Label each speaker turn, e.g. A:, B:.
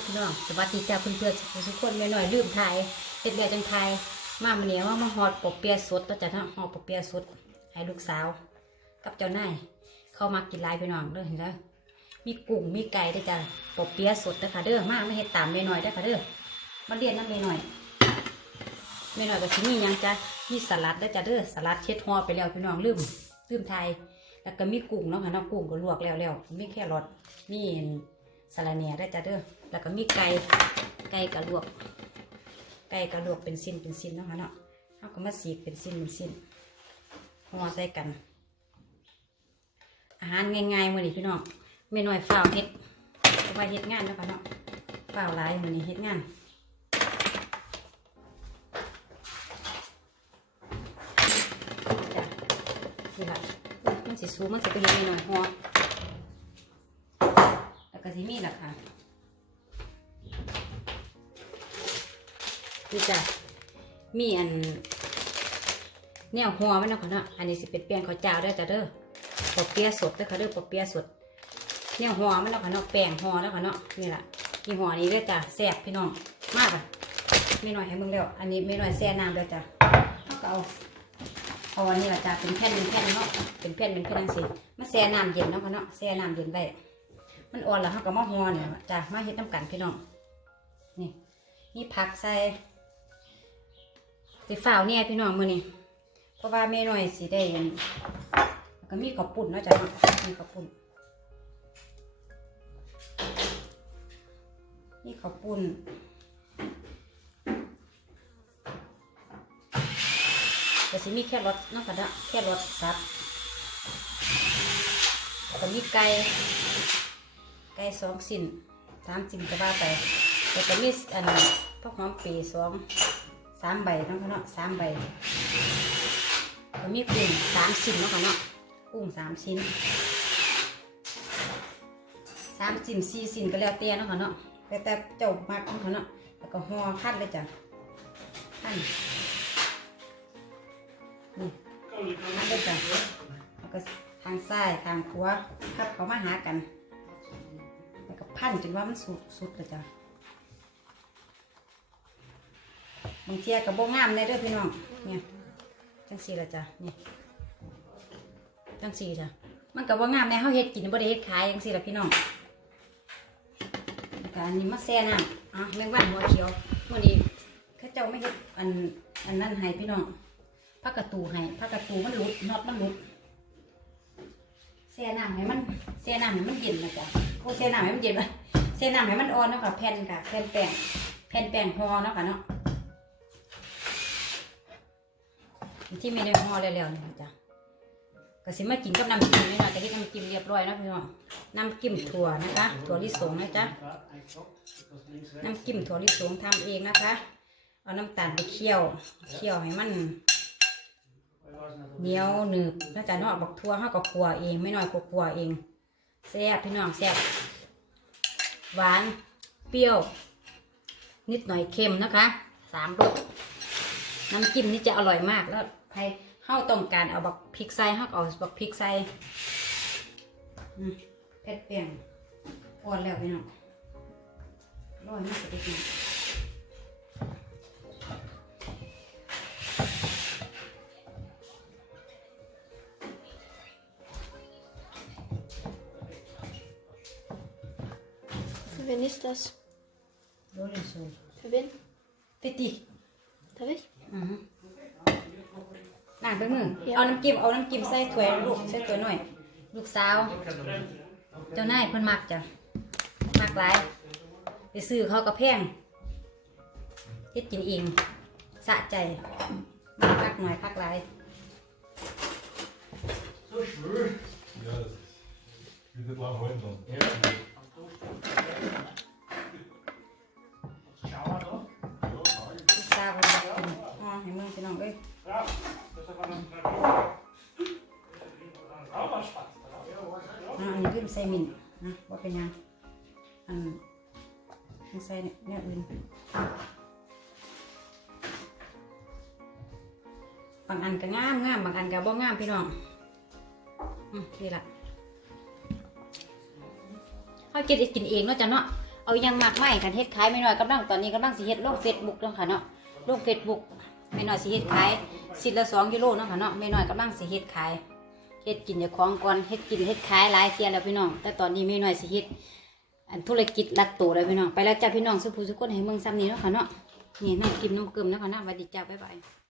A: ะพี่น้องสวัสดีจ้าเพื่อนๆทุกคนแม่หน่อยลืมถ่ายเฮ็ดแล้วจังถ่ายมามื้อนี้ว่ามาฮอดปอเปียสดแล้วจ้ะเนาะฮอดปอเปียสดให้ลูกสาว กับเจ้านายเข้ามากินลายพี่น้องเด้อเห็นแล้วมีกุ้งมีไก่ด้จ้ะปอเปียสดเด้อค่ะเด้อมาไม่เฮ็ดตามแม่หน่อยเด้ค่ะเด้อมาเรียนน้ำแม่หน่อยแม่หน่อยก็สิมีหยังจ้ะมีสลัดเด้จ้ะเด้อสลัดเช็ดหัวไปแล้วพี่น้องลืมลืมถ่ายแล้วก็มีกุ้งเนาะค่ะนาะกุ้งก็ลวกแล้วแล้วมีแค่รอทมี สาระเนียได้จ้ะเด้อแล้วก็มีไก่ไก่กระลวก ไก่กระลวกเป็นสิ้นเป็นสิ้นเนาะคะเนาะเขาก็มาสีกเป็นสิ้นเป็นสิ้นห่อใส่กัน อาหารง่ายๆมื้อนี้พี่น้องไม่น้อยฝ้าเฮ็ดเอาไว้เฮ็ดงานเนาะคะเนาะฝ้าหลายมื้อนี้เฮ็ดงานจ้ะนี่ล่ะมันสิสูงมันสิไปเฮ็ดไม่น้อยห่อ แล้วก็สิมีล่ะค่ะนี่จ้ะมีอันแนวหัวมันนะค่ะเนาะอันนี้สิเป็นแป้งข้าวเจ้าเด้จ้ะเด้อปอเปียสดเด้อค่ะเด้อปอเปียสดแนวหัวมันนะค่ะเนาะแป้งหัวแล้วค่ะเนาะนี่แหละมีหัวนี้เด้อจ้ะแซ่บพี่น้องมากอะไม่น้อยให้มึงแล้วอันนี้ไม่น้อยแซ่น้ำเด้อจ้ะเอาก็เอาเอาอันนี้ละจ้ะเป็นแผ่นเป็นแผ่นเนาะเป็นแผ่นเป็นแผ่นจังซี่มาแช่น้ำเย็นเนาะค่ะเนาะแช่น้ำเย็นไว้ มันอ่อนแล้วเขาก็มาห่อเนี่ยจ้ะมาเฮ็ดน้ำกันพี่น้องนี่นี่ผักใส่สิฝ่าวเนี่ยพี่น้องมือนี้เพราะว่าแม่น้อยสิได้อันแล้วก็มีข้าปุ้นนะจ้ะเนาะมีข้าปุ้นนี่ข้าปุ้นก็สิมีแค่รสนาะค่ะนาะแค่รสสับแล้วก็มีไก่ ก่สองสิ้นสามสิ้นก็ว่าไปแล้วก็มีอันพวกหอมปีสองสามใบเนาะค่ะเนาะสามใบก็มีกุ้งสามชิ้นเนาะค่ะเนาะกุ้งสามชิ้นสามชิ้นสี่ชิ้นก็แล้วแต่เนาะค่ะเนาะแล้วแต่เจ้ามากเนาะค่ะเนาะแล้วก็ห่อพันเลยจ้ะพันนี่พันเลยจ้ะแล้วก็ทางซ้ายทางขวาพับเขามาหากัน แล้วก็พันจนว่ามันสุดสุดเลยจ้ะบางเทียกับโบงามในเด้อพี่น้องเนี่ยจังสีละจ้ะเนี่ยจังสีจ้ะมันกับว่างามในเขาเฮ็ดกินบ่ได้เฮ็ดขายจังสีละพี่น้องแล้วก็อันนี้มาแซ่น้ำอะแมงวันหัวเขียวมื่อนี้ข้าเจ้าไม่เฮ็ดอันอันนั้นให้พี่น้องพักกระตูให้พักกระตูมันหลุดน็อตมันหลุดแช่น้ำให้มันแช่น้ำให้มันเย็นนะจ๊ะ โอ้แช่น้ำให้มันเย็นวะแช่น้ำให้มันอ่อนเนาะค่ะแผ่นค่ะแผ่นแป้งแผ่นแป้งห่อเนาะค่ะเนาะที่ไม่ได้ห่อแล้วๆนี่นะจ๊ะก็สิมากินกับน้ำจิ้มนี่นาะจะเฮ็ดน้ำจิ้มเรียบร้อยนะพี่น้องน้ำจิ้มถั่วนะคะ ถั่วลิสงนะจ๊ะน้ำจิ้มถั่วลิสงทำเองนะคะ เอาน้ำตาลไปเคี่ยวเคี่ยวให้มันเหนียวหนึบแล้วจะนอกบักทั่วห้ากับขัวเอง ไม่น้อยกว่าขัวเอง แซ่บพี่น้องแซ่บหวานเปรี้ยว นิดหน่อยเค็มนะคะสามรสน้ำจิ้มนี่จะอร่อยมากแล้วใครเฮ้าต้องการเอาบักพริกใส่เฮ้าก็เอาบักพริกใส่เผ็ดเปรี้ยงอ่อนแล้วพี่น้องอร่อยมากเลย
B: wen ist das?
A: โรลลิโซ่
B: Für wen?
A: ฟิติ
B: Darf ich?
A: อือฮึล้างไปมือ เอาน้ำจิ้มเอาน้ำจิ้มใส่ถ้วยลูกใส่ถ้วยหน่อย ลูกสาว เจ้านายเพิ่นมักจ้ะ มักหลาย ไปซื้อเขาก็แพงเฮ็ดกินเองสะใจพักหน่อยพักหลาย
C: So schwül. Ja, das wird nicht lang halten dann. Ja.
A: ใส่มินนะว่าเป็นยังอันนี้ใส่เนี่ยอื่นบางอันก็งามงามบางอันก็บ่งามพี่น้องอืมนี่ละเขากินกินเองเนาะจ้ะเนาะเอายังมากไม่กันเฮ็ดขายไม่น้อยกำลังตอนนี้กำลังสิเฮ็ดลงเฟซบุ๊กเนาะค่ะเนาะลงเฟซบุ๊กไม่น้อยสิเฮ็ดขายสิละสองยูโรเนาะค่ะเนาะไม่น้อยกำลังสิเฮ็ดขาย เฮ็ดกินอย่าคลองก่อนเฮ็ดกินเฮ็ดขายหลายเสียแล้วพี่น้อง แต่ตอนนี้ไม่น้อยสิเฮ็ดอันธุรกิจรัดตัวแล้วพี่น้อง ไปแล้วจ้าพี่น้องสุภูสุคนให้เมืองซ้ำนี้เนาะค่ะเนาะนี่น้ำกินน้ำเกลืมนะค่ะนะสวัสดีจ้าบ๊ายบาย